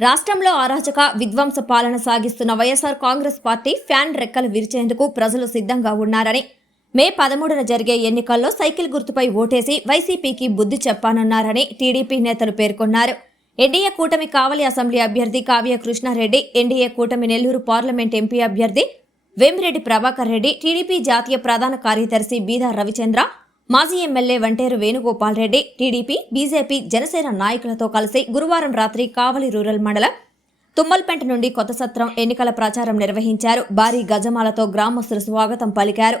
రాష్ట్రంలో అరాచక విధ్వంస పాలన సాగిస్తున్న వైఎస్ఆర్ కాంగ్రెస్ పార్టీ ఫ్యాన్ రెక్కలు విరిచేందుకు ప్రజలు సిద్ధంగా ఉన్నారని. మే పదమూడున జరిగే ఎన్నికల్లో సైకిల్ గుర్తుపై ఓటేసి వైసీపీకి బుద్ధి చెప్పానన్నారని టీడీపీ నేతలు పేర్కొన్నారు. ఎన్డీఏ కూటమి కావలి అసెంబ్లీ అభ్యర్థి కావ్య కృష్ణారెడ్డి ఎన్డీఏ కూటమి నెల్లూరు పార్లమెంట్ ఎంపీ అభ్యర్థి వేమిరెడ్డి ప్రభాకర్ రెడ్డి టీడీపీ జాతీయ ప్రధాన కార్యదర్శి బీదా రవిచంద్ర మాజీ MLA Vanteru Venugopal Reddy TDP BJP Janasena నాయకులతో కలిసి గురువారం రాత్రి కావలి రూరల్ మండలం తుమ్మల్పెంట నుండి కొత్త సత్రం ఎన్నికల ప్రచారం నిర్వహించారు. భారీ గజమాలతో గ్రామస్తులు స్వాగతం పలికారు.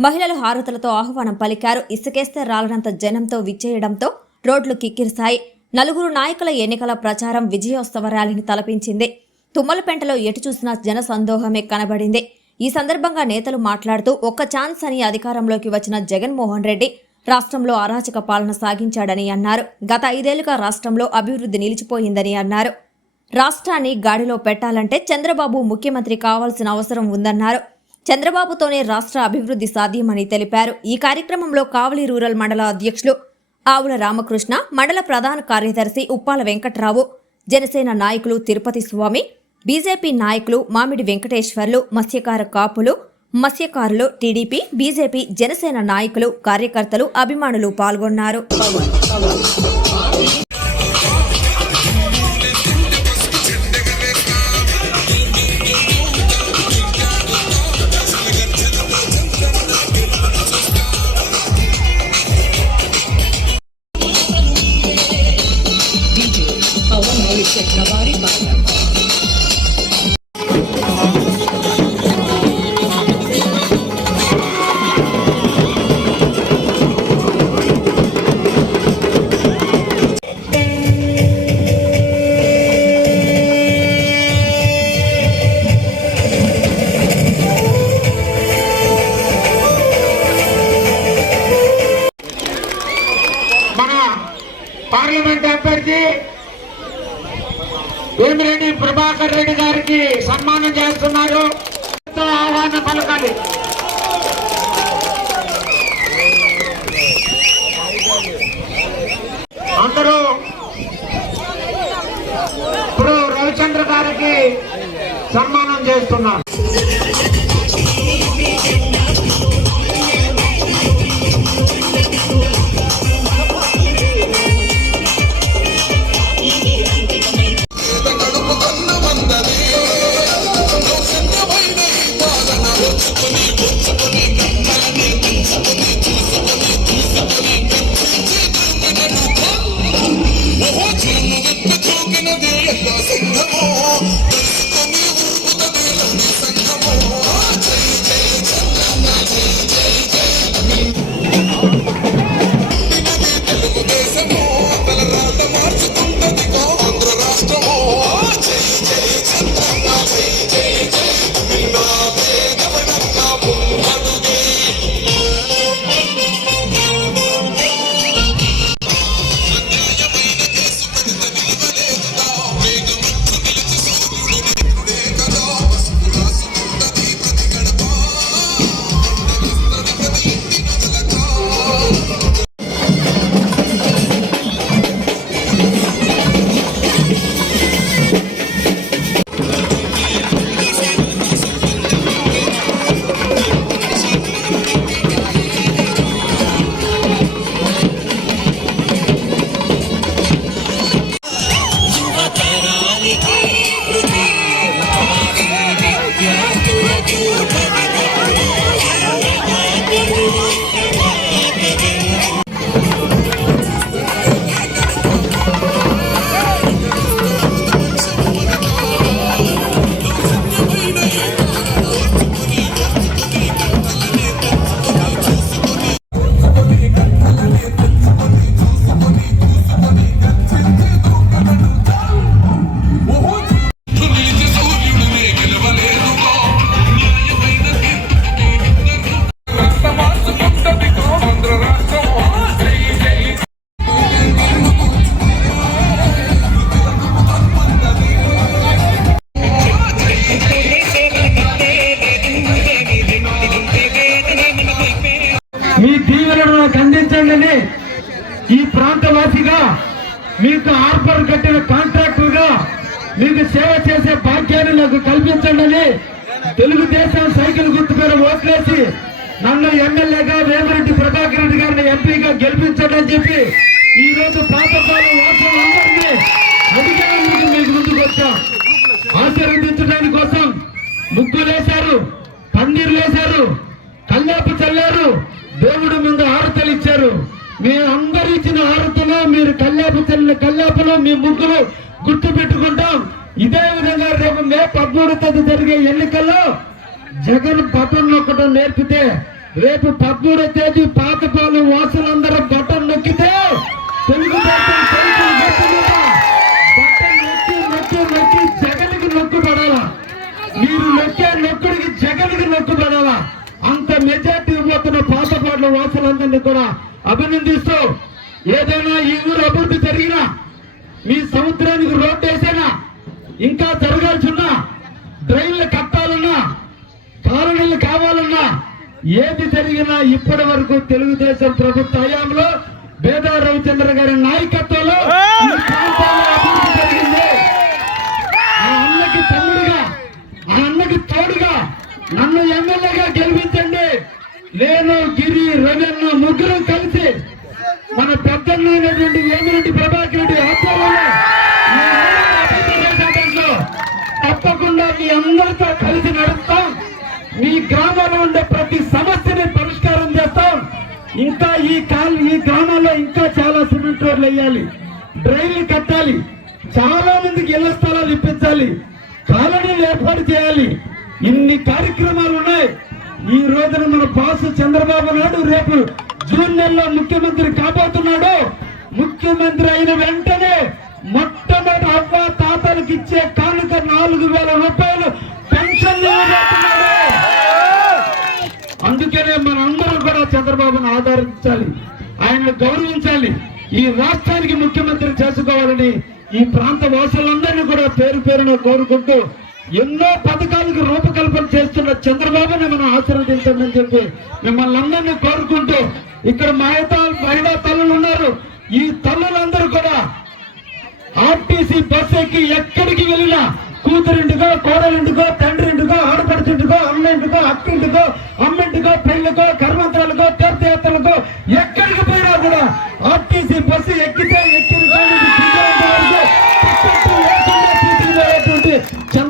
మహిళలు హారతులతో ఆహ్వానం పలికారు. ఇసుకేస్తే రాలనంత జనంతో విచ్చేయడంతో రోడ్లు కిక్కిరిశాయి. నలుగురు నాయకుల ఎన్నికల ప్రచారం విజయోత్సవ ర్యాలీని తలపించింది. తుమ్మలపెంటలో ఎటు చూసినా జన సందోహమే కనబడింది. ఈ సందర్భంగా నేతలు మాట్లాడుతూ ఒక్క ఛాన్స్ అని అధికారంలోకి వచ్చిన జగన్మోహన్ రెడ్డి రాష్ట్రంలో అరాచక పాలన సాగించాడని అన్నారు. గత ఐదేళ్ళుగా రాష్ట్రంలో అభివృద్ధి నిలిచిపోయిందని అన్నారు. రాష్ట్రాన్ని గాడిలో పెట్టాలంటే చంద్రబాబు ముఖ్యమంత్రి కావాల్సిన అవసరం ఉందన్నారు. చంద్రబాబుతోనే రాష్ట్ర అభివృద్ధి సాధ్యమని తెలిపారు. ఈ కార్యక్రమంలో కావలి రూరల్ మండల అధ్యక్షులు ఆవుల రామకృష్ణ మండల ప్రధాన కార్యదర్శి ఉప్పాల వెంకట్రావు జనసేన నాయకులు తిరుపతి స్వామి బీజేపీ నాయకులు మామిడి వెంకటేశ్వర్లు మత్స్యకార కాపులు మత్స్యకారులు టీడీపీ బీజేపీ జనసేన నాయకులు కార్యకర్తలు అభిమానులు పాల్గొన్నారు. చేస్తున్నారు ఎంతో ఆహ్వానం పలకాలి. అందరూ ఇప్పుడు రవిచంద్ర గారికి సన్మానం చేస్తున్నారు. మీ తీవ్రను ఖండించండి ఈ ప్రాంతవాసిగా మీకు ఆర్పర్ కట్టిన కాంట్రాక్టుగా మీకు సేవ చేసే భాగ్యాన్ని నాకు కల్పించండి తెలుగుదేశం సైకిల్ గుర్తు పేరు ఓట్లేసి నన్ను ఎమ్మెల్యేగా వేమిరెడ్డి ప్రభాకర్ రెడ్డి గారిని ఎంపీగా గెలిపించండి అని చెప్పి ఈ రోజు ప్రాంతపాలు మీకు ఆశీర్వదించడానికి కోసం ముగ్గులేశారు పందిర్లేశారు కల్లాపు చల్లారు దేవుడి ముందు ఆరుతలు ఇచ్చారు. మీ అందరు ఇచ్చిన ఆరుతలో మీరు కల్లాపు చల్లిన కల్లాపులు మీ ముగ్గురు గుర్తు పెట్టుకుంటాం. ఇదే విధంగా రేపు మే పదమూడు తేదీ జరిగే ఎన్నికల్లో జగన్ బటన్ నొక్కడం నేర్పితే రేపు పదమూడో తేదీ పాతపాలెం వాసులందరూ బటన్ నొక్కితే తెలుగుదేశం బటన్ నొక్కి నొక్కి నొక్కి జగన్కి నొక్కు పడాలా మీరు నొక్కే నొక్కుడు జగన్కి నొక్కు పడాలా అంత మెజార్టీ ఇవ్వబోతున్న పాతపాట్ల వాసులందరినీ కూడా అభినందిస్తూ ఏదైనా ఈ ఊరు అభివృద్ధి జరిగినా మీ సముద్రానికి రోడ్డు వేసేనా ఇంకా జరగాల్సిన్నా డ్రైన్లు కట్టాలన్నా కాలనీలు కావాలన్నా ఏది జరిగినా ఇప్పటి వరకు తెలుగుదేశం ప్రభుత్వ హయాంలో బేదా రవిచంద్ర గారి నాయకత్వంలో ఆ అన్నకి తమ్ముడుగా ఆ అన్నకి తోడుగా నన్ను ఎమ్మెల్యేగా గెలిపించండి. నేను గిరి రవీణ ముగ్గురం కలిసి మన పెద్దన్నటువంటి వేమిరెడ్డి ప్రభాకర్ రెడ్డి ఆధ్వర్యంలో తప్పకుండా మీ అందరితో కలిసి నడుస్తాం. మీ గ్రామంలో ఉండే ప్రతి సమస్యని పరిష్కారం చేస్తాం. ఇంకా ఈ కాల్ ఈ గ్రామాల్లో ఇంకా చాలా సిమెంట్ రోడ్లు వేయాలి. డ్రైన్లు కట్టాలి. చాలా మందికి ఇళ్ళ స్థలాలు ఇప్పించాలి. కాలనీలు ఏర్పాటు చేయాలి. ఇన్ని కార్యక్రమాలు ఉన్నాయి. ఈ రోజున మన బాస్ చంద్రబాబు నాయుడు రేపు జూన్ నెలలో ముఖ్యమంత్రి కాబోతున్నాడు. ముఖ్యమంత్రి అయిన వెంటనే మొట్టమొదటి అవ్వ తాతలకు ఇచ్చే కానుక నాలుగు వేల రూపాయలు పెన్షన్ ఇవ్వబోతున్నాడు. అందుకనే మనందరం కూడా చంద్రబాబును ఆదరించాలి ఆయనను గౌరవించాలి ఈ రాష్ట్రానికి ముఖ్యమంత్రి చేసుకోవాలని ఈ ప్రాంత వాసులందరినీ కూడా పేరు పేరున కోరుకుంటూ ఎన్నో పథకాలకు రూపకల్పన చేస్తున్న చంద్రబాబుని మనం ఆశీర్వదించండి అని చెప్పి మిమ్మల్ని అందరినీ కోరుకుంటూ ఇక్కడ మహిళా మహిళా తల్లులు ఉన్నారు ఈ తల్లులందరూ కూడా ఆర్టీసీ బస్ ఎక్కి ఎక్కడికి వెళ్ళినా కూతురింటికో కోడలింటికో తండ్రింటికో ఆడపడుచుంటికో అమ్మింటికో అక్కింటికో అమ్మింటికో పెళ్ళికో కర్మంత్రాలకో తీర్థయాత్రలకో ఎక్కడికి పోయినా కూడా ఆర్టీసీ బస్సు ఎక్కితే ఎక్కిన చంద్రబాబు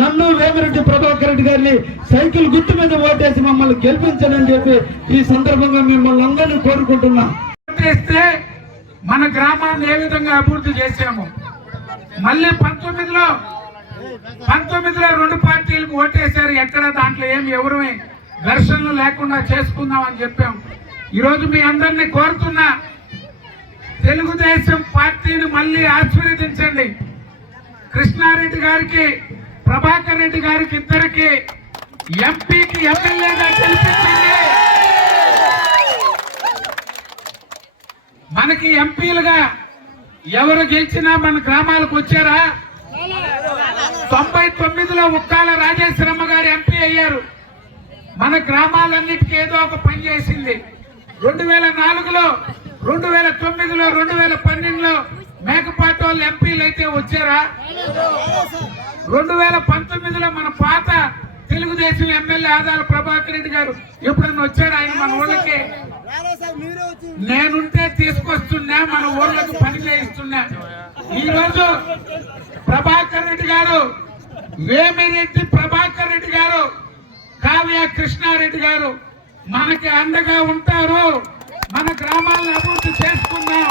నన్ను వేమిరెడ్డి ప్రభాకర్ రెడ్డి గారిని సైకిల్ గుర్తు మీద ఓటేసి మమ్మల్ని గెలిపించండి అని చెప్పి ఈ సందర్భంగా మిమ్మల్ని అందరినీ కోరుకుంటున్నా. మన గ్రామాన్ని ఏ విధంగా అభివృద్ధి చేశాము. మళ్ళీ పంతొమ్మిదిలో పంతొమ్మిదిలో రెండు పార్టీలకు ఓటేశారు. ఎక్కడ దాంట్లో ఏమి ఎవరు ఘర్షణలు లేకుండా చేసుకుందాం అని చెప్పాం. ఈరోజు మీ అందరినీ కోరుతున్నా తెలుగుదేశం పార్టీని మళ్ళీ ఆశీర్వదించండి. కృష్ణారెడ్డి గారికి ప్రభాకర్ రెడ్డి గారికి ఇద్దరికి ఎంపీకి ఎమ్మెల్యేగా గెలిపించండి మనకి ఎంపీలుగా ఎవరు గెలిచినా మన గ్రామాలకు వచ్చారా? తొంభై తొమ్మిదిలో ఉక్కాల రాజేశ్వరమ్మ గారు ఎంపీ అయ్యారు. మన గ్రామాలన్నిటికీ ఏదో ఒక పని చేసింది. రెండు వేల నాలుగులో రెండు వేల తొమ్మిదిలో రెండు వేల పన్నెండులో మేకపాటి వాళ్ళు ఎంపీలు అయితే వచ్చారా? రెండు వేల పంతొమ్మిదిలో మన పాత తెలుగుదేశం ఎమ్మెల్యే ఆదాల ప్రభాకర్ రెడ్డి గారు ఎప్పుడన్నా వచ్చారు? ఆయన మన ఊళ్ళకి. నేనుంటే తీసుకొస్తున్నా మన ఊళ్ళకి పని చేయిస్తున్నా. ఈ రోజు ప్రభాకర్ రెడ్డి గారు వేమిరెడ్డి ప్రభాకర్ రెడ్డి గారు కావ్య కృష్ణారెడ్డి గారు మనకి అండగా ఉంటారు. మన గ్రామాలను అభివృద్ధి చేసుకుందాం.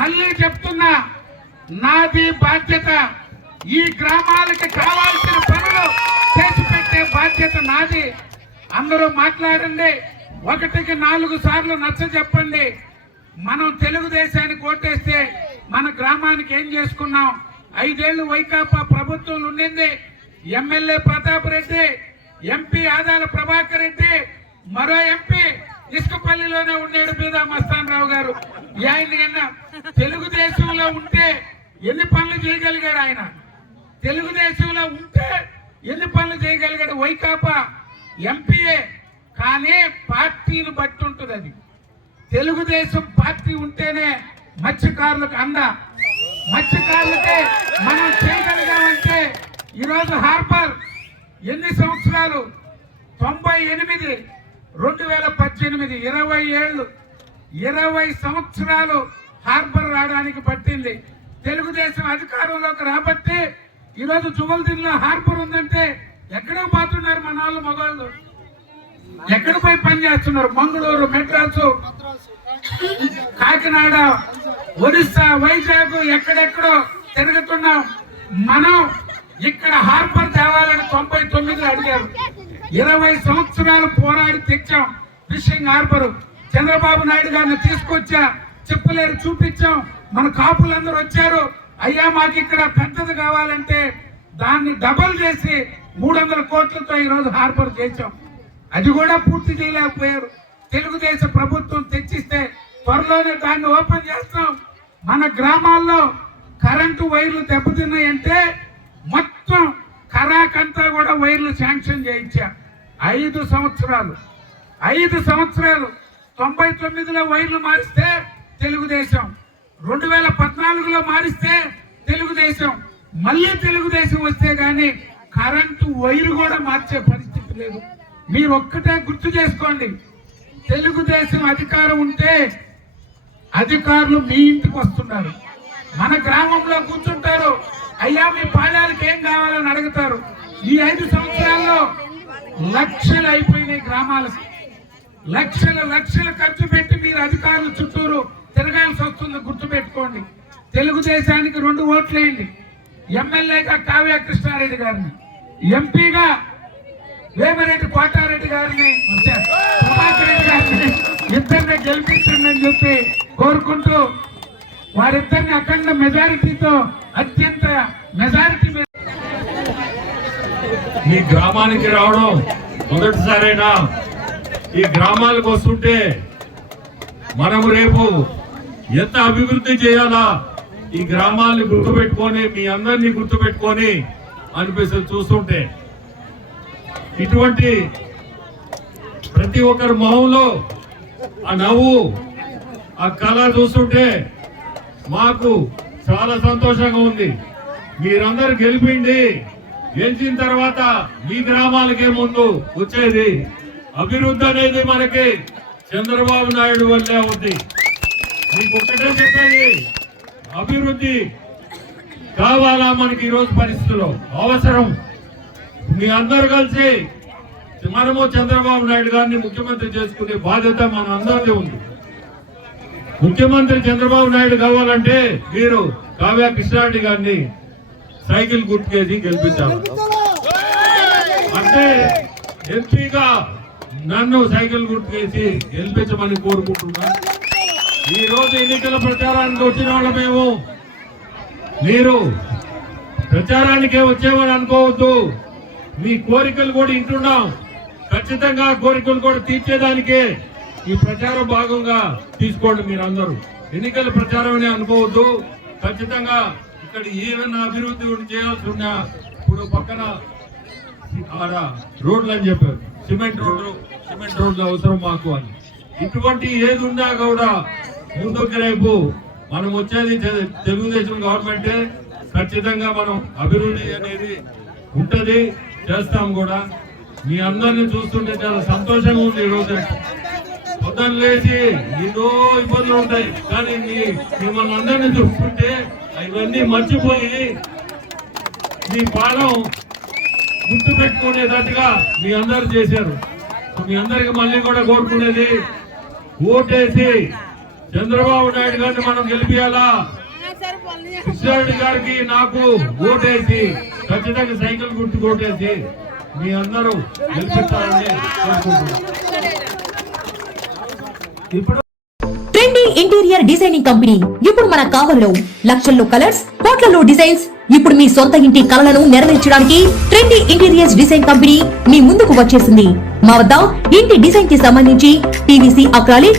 మళ్ళీ చెప్తున్నా నాది బాధ్యత. ఈ గ్రామాలకి కావాల్సిన పనులు చేసి పెట్టే బాధ్యత నాది. అందరూ మాట్లాడండి. ఒకటికి నాలుగు సార్లు నచ్చ చెప్పండి. మనం తెలుగుదేశానికి ఓటేస్తే మన గ్రామానికి ఏం చేసుకున్నాం? ఐదేళ్ళు వైకాపా ప్రభుత్వం ఉండింది. ఎమ్మెల్యే ప్రతాప్ రెడ్డి ఎంపీ ఆదాల ప్రభాకర్ రెడ్డి మరో ఎంపీ ఇసుకపల్లిలోనే ఉండేడు బీదా మస్తాన్ రావు గారు ఆయన తెలుగుదేశంలో ఉంటే ఎన్ని పనులు చేయగలిగాడు ఆయన? తెలుగుదేశంలో ఉంటే ఎన్ని పనులు చేయగలిగాడు? వైకాపా ఎంపీఏ కానీ పార్టీని బట్టి ఉంటుంది అది. తెలుగుదేశం పార్టీ ఉంటేనే మత్స్యకారులకు అంద మత్స్యకారులకే మనం చేయగలిగామంటే ఈరోజు హార్బర్ ఎన్ని సంవత్సరాలు? తొంభై ఎనిమిది రెండు వేల పద్దెనిమిది ఇరవై ఏళ్ళు ఇరవై సంవత్సరాలు హార్బర్ రావడానికి పట్టింది. తెలుగుదేశం అధికారంలోకి రాబట్టి ఈరోజు జువల్దిన్లో హార్బర్ ఉందంటే ఎక్కడో పోతున్నారు మన వాళ్ళు మగవాళ్ళు. ఎక్కడ పోయి పని చేస్తున్నారు? మంగళూరు మెడ్రాసు కాకినాడ ఒరిస్సా వైజాగ్ ఎక్కడెక్కడో తిరుగుతున్నాం. మనం ఇక్కడ హార్బర్ తేవాలని తొంభై తొమ్మిదిలో అడిగారు. ఇరవై సంవత్సరాలు పోరాడి తెచ్చాం ఫిషింగ్ హార్బర్. చంద్రబాబు నాయుడు గారిని తీసుకొచ్చా చెప్పలేరు చూపించాం. మన కాపులందరూ వచ్చారు. అయ్యా మాకు ఇక్కడ పెద్దది కావాలంటే దాన్ని డబల్ చేసి మూడు వందల కోట్లతో ఈరోజు హార్బర్ చేశాం. అది కూడా పూర్తి చేయలేకపోయారు. తెలుగుదేశం ప్రభుత్వం తెచ్చిస్తే త్వరలోనే దాన్ని ఓపెన్ చేస్తాం. మన గ్రామాల్లో కరెంటు వైర్లు దెబ్బతిన్నాయంటే మొత్తం కరాకంతా కూడా వైర్లు శాంక్షన్ చేయించా. ఐదు సంవత్సరాలు. ఐదు సంవత్సరాలు. తొంభై తొమ్మిదిలో వైర్లు మారిస్తే తెలుగుదేశం. రెండు వేల పద్నాలుగులో మారిస్తే తెలుగుదేశం మళ్ళీ తెలుగుదేశం వస్తే గాని కరెంటు వైరు కూడా మార్చే పరిస్థితి లేదు. మీరు ఒక్కటే గుర్తు చేసుకోండి. తెలుగుదేశం అధికారం ఉంటే అధికారులు మీ ఇంటికి వస్తున్నారు. మన గ్రామంలో కూర్చుంటారు. అయ్యా మీ పాదాలకు ఏం కావాలని అడుగుతారు? ఈ ఐదు సంవత్సరాల్లో లక్షలు అయిపోయినాయి గ్రామాలకు. లక్షల లక్షలు ఖర్చు పెట్టి మీరు గుర్తుపెట్టుకోండి తెలుగుదేశానికి రెండు ఓట్లేయండి. ఎమ్మెల్యేగా కావ్య కృష్ణారెడ్డి గారిని ఎంపీగా వేమిరెడ్డి కోటారెడ్డి గారిని ప్రభాకర్ రెడ్డి గారిని ఇద్దరిని గెలిపించండి అని చెప్పి కోరుకుంటూ వారిద్దరిని అఖండ మెజారిటీతో అత్యంత మెజారిటీ మీద మీ గ్రామానికి రావడం మొదటిసారైనా? ఈ గ్రామాలకు వస్తుంటే మనము రేపు ఎంత అభివృద్ధి చేయాలా? ఈ గ్రామాల్ని గుర్తుపెట్టుకొని మీ అందరినీ గుర్తుపెట్టుకొని అనిపిస్తుంది చూస్తుంటే. ఇటువంటి ప్రతి ఒక్కరి మొహంలో ఆ నవ్వు ఆ కళ చూస్తుంటే మాకు చాలా సంతోషంగా ఉంది. మీరందరూ గెలిపిండి గెలిచిన తర్వాత మీ గ్రామాలకే ముందు వచ్చేది. అభివృద్ధి అనేది మనకి చంద్రబాబు నాయుడు వల్లే ఉంది. మీకు ఒక్కటే చెప్పేది అభివృద్ధి కావాలా మనకి ఈ రోజు పరిస్థితుల్లో? అవసరం. మీ అందరు కలిసి మనము చంద్రబాబు నాయుడు గారిని ముఖ్యమంత్రి చేసుకునే బాధ్యత మన అందరిది ఉంది. ముఖ్యమంత్రి చంద్రబాబు నాయుడు కావాలంటే మీరు కావ్య కృష్ణారెడ్డి గారిని సైకిల్ గుర్తుకేసి గెలిపించాలి. అంటే ఎంపీగా నన్ను సైకిల్ గుర్తుకేసి గెలిపించమని కోరుకుంటున్నాను. ఈ రోజు ఎన్నికల ప్రచారానికి వచ్చిన వాళ్ళ మేము మీరు ప్రచారానికే వచ్చేవాడు అనుకోవద్దు. మీ కోరికలు కూడా ఇంటున్నాం ఖచ్చితంగా కోరికలు కూడా తీర్చేదానికే ఈ ప్రచారం భాగంగా తీసుకోండి మీరందరూ. ఎన్నికల ప్రచారం అనుకోవద్దు. ఖచ్చితంగా ఇక్కడ ఏమైనా అభివృద్ధి చేయాల్సి ఉన్నా ఇప్పుడు పక్కన రోడ్లు అని చెప్పారు. సిమెంట్ రోడ్లు సిమెంట్ రోడ్లు అవసరం మాకు అని. ఇటువంటి ఏది ఉన్నా కూడా ముందుకు రేపు మనం వచ్చేది తెలుగుదేశం గవర్నమెంటే ఖచ్చితంగా మనం అభివృద్ధి అనేది ఉంటది చేస్తాం కూడా. మీ అందరిని చూస్తుంటే చాలా సంతోషంగా ఉంది ఈ రోజు. పొద్దున్న లేచి ఏదో ఇబ్బందులు ఉంటాయి కానీ మీ మిమ్మల్ని అందరినీ చూసుకుంటే ఇవన్నీ మర్చిపోయి మీ పాలన గుర్తు పెట్టుకునేటట్టుగా మీ అందరు చేశారు. మీ అందరికి మళ్ళీ కూడా కోరుకునేది ఓటేసి చంద్రబాబు నాయుడు గారిని మనం గెలిపియాలా? కృష్ణారెడ్డి గారికి నాకు ఓటేసి ఖచ్చితంగా సైకిల్ గుర్తు ఓటేసి మీ అందరూ గెలిపిస్తారని ఇప్పుడు ట్రెండీ ఇంటీరియర్ డిజైనింగ్ కంపెనీ ఇప్పుడు మన కావలిలో లక్షల్లో కలర్స్ కోట్లలో డిజైన్స్. ఇప్పుడు మీ సొంత ఇంటి కలలను నెరవేర్చడానికి ట్రెండీ ఇంటీరియర్స్ డిజైన్ కంపెనీ మీ ముందుకు వచ్చేసింది. మా వద్ద ఇంటి డిజైన్కి సంబంధించి PVC acrylic